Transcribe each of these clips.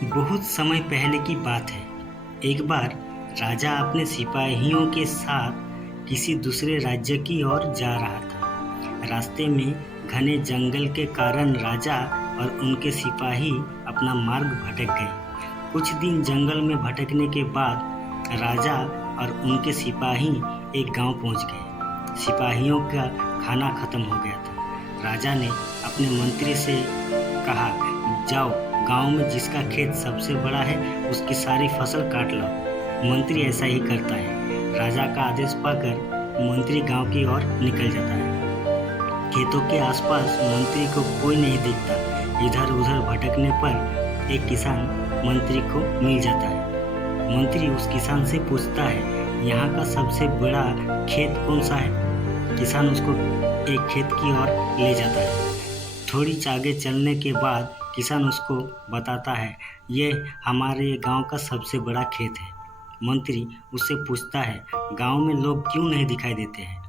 बहुत समय पहले की बात है। एक बार राजा अपने सिपाहियों के साथ किसी दूसरे राज्य की ओर जा रहा था। रास्ते में घने जंगल के कारण राजा और उनके सिपाही अपना मार्ग भटक गए। कुछ दिन जंगल में भटकने के बाद राजा और उनके सिपाही एक गांव पहुंच गए। सिपाहियों का खाना खत्म हो गया था। राजा ने अपने मंत्री से कहा, जाओ, गांव में जिसका खेत सबसे बड़ा है उसकी सारी फसल काट लो। मंत्री ऐसा ही करता है। राजा का आदेश पाकर मंत्री गांव की ओर निकल जाता है। खेतों के आसपास मंत्री को कोई नहीं दिखता। इधर उधर भटकने पर एक किसान मंत्री को मिल जाता है। मंत्री उस किसान से पूछता है, यहाँ का सबसे बड़ा खेत कौन सा है? किसान उसको एक खेत की ओर ले जाता है। थोड़ी आगे चलने के बाद किसान उसको बताता है, ये हमारे गांव का सबसे बड़ा खेत है। मंत्री उससे पूछता है, गांव में लोग क्यों नहीं दिखाई देते हैं?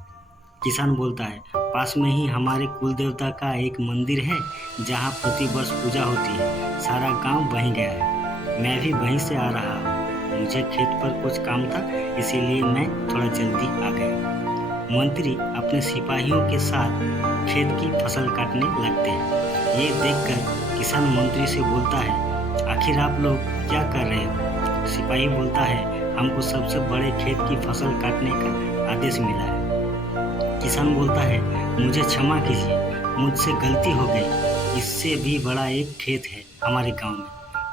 किसान बोलता है, पास में ही हमारे कुल देवता का एक मंदिर है जहाँ प्रतिवर्ष पूजा होती है। सारा गांव वहीं गया है। मैं भी वहीं से आ रहा हूँ। मुझे खेत पर कुछ काम था, इसीलिए मैं थोड़ा जल्दी आ गया। मंत्री अपने सिपाहियों के साथ खेत की फसल काटने लगते हैं। ये देखकर किसान मंत्री से बोलता है, आखिर आप लोग क्या कर रहे हो? सिपाही बोलता है, हमको सबसे बड़े खेत की फसल काटने का आदेश मिला है। किसान बोलता है, मुझे क्षमा कीजिए, मुझसे गलती हो गई। इससे भी बड़ा एक खेत है हमारे गांव में।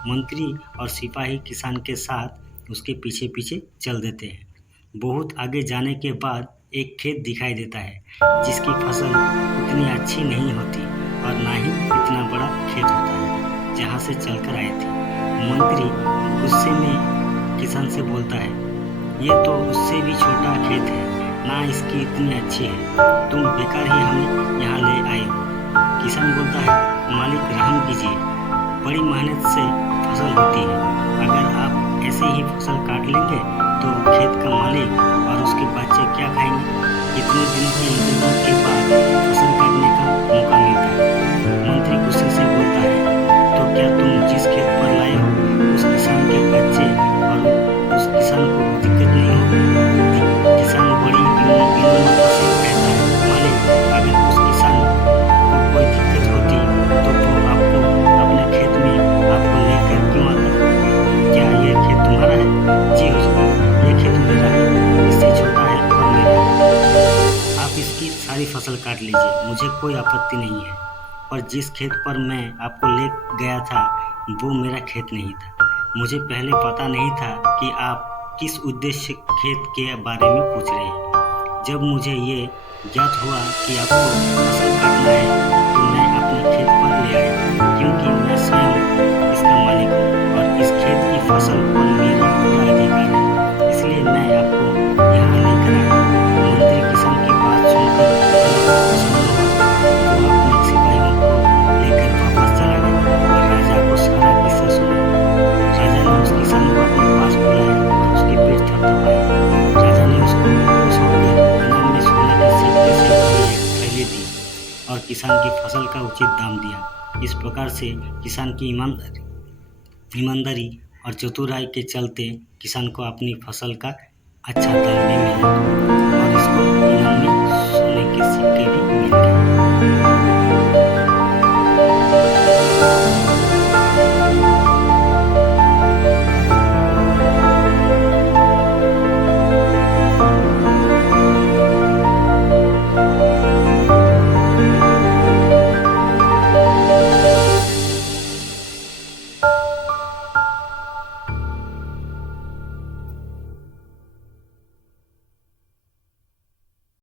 मंत्री और सिपाही किसान के साथ उसके पीछे पीछे चल देते हैं। बहुत आगे जाने के बाद एक खेत दिखाई देता है जिसकी फसल उतनी अच्छी नहीं होती और ना ही इतना बड़ा खेत होता है जहाँ से चलकर आए थे। मंत्री गुस्से में किसान से बोलता है, ये तो उससे भी छोटा खेत है, ना इसकी इतनी अच्छी है। तुम बेकार ही हमें यहाँ ले आए हो। किसान बोलता है, मालिक रहम कीजिए, बड़ी मेहनत से फसल होती है। अगर आप ऐसे ही फसल काट लेंगे तो खेत का मालिक और उसके बच्चे क्या खाएंगे? इतने दिन के इंतजार के बाद फसल काटने का मौका मिलता है। मंत्री गुस्से से बोलता है, तो क्या तुम जिस खेत पर लाए हो उस किसान के बच्चे और उस किसान को दिक्कत नहीं होगी? किसान बड़ी विनम्रता से कहता है, मालिक, अगर उस किसान को कोई दिक्कत होती तो वो आपको अपने खेत में आपको लेकर क्यों आता? क्या ये खेत तुम्हारा है? जी हुजूर, ये खेत मेरा है, इससे छोटा है और मेरा है। आप इसकी सारी फसल काट लीजिए, मुझे कोई आपत्ति नहीं है। पर जिस खेत पर मैं आपको ले गया था वो मेरा खेत नहीं था। मुझे पहले पता नहीं था कि आप किस उद्देश्य खेत के बारे में पूछ रहे हैं। जब मुझे ये ज्ञात हुआ कि आपको फसल काटना है तो मैं अपने खेत पर ले आया, क्योंकि मैं स्वयं इसका मालिक हूँ और इस खेत की फसल पर मेरा पूरा अधिकार है। इसलिए मैं आपको यहाँ लेकर आया। मंत्री किसान की बात सुनकर इतना प्रसन्न हुआ। वो अपने सिपाहियों को लेकर वापस चला गया और राजा को सारा किस्सा सुना। राजा ने उस किसान को अपने पास बुलाया और उसकी पीठ थपथपाई। राजा ने उसको खुश होकर इनाम में सोने के सिक्के से भरी एक थैली दी और किसान की फसल का उचित दाम दिया। इस प्रकार से किसान की ईमानदारी और चतुराई के चलते किसान को अपनी फसल का अच्छा दाम भी मिला और इसको इनाम में सोने के सिक्के भी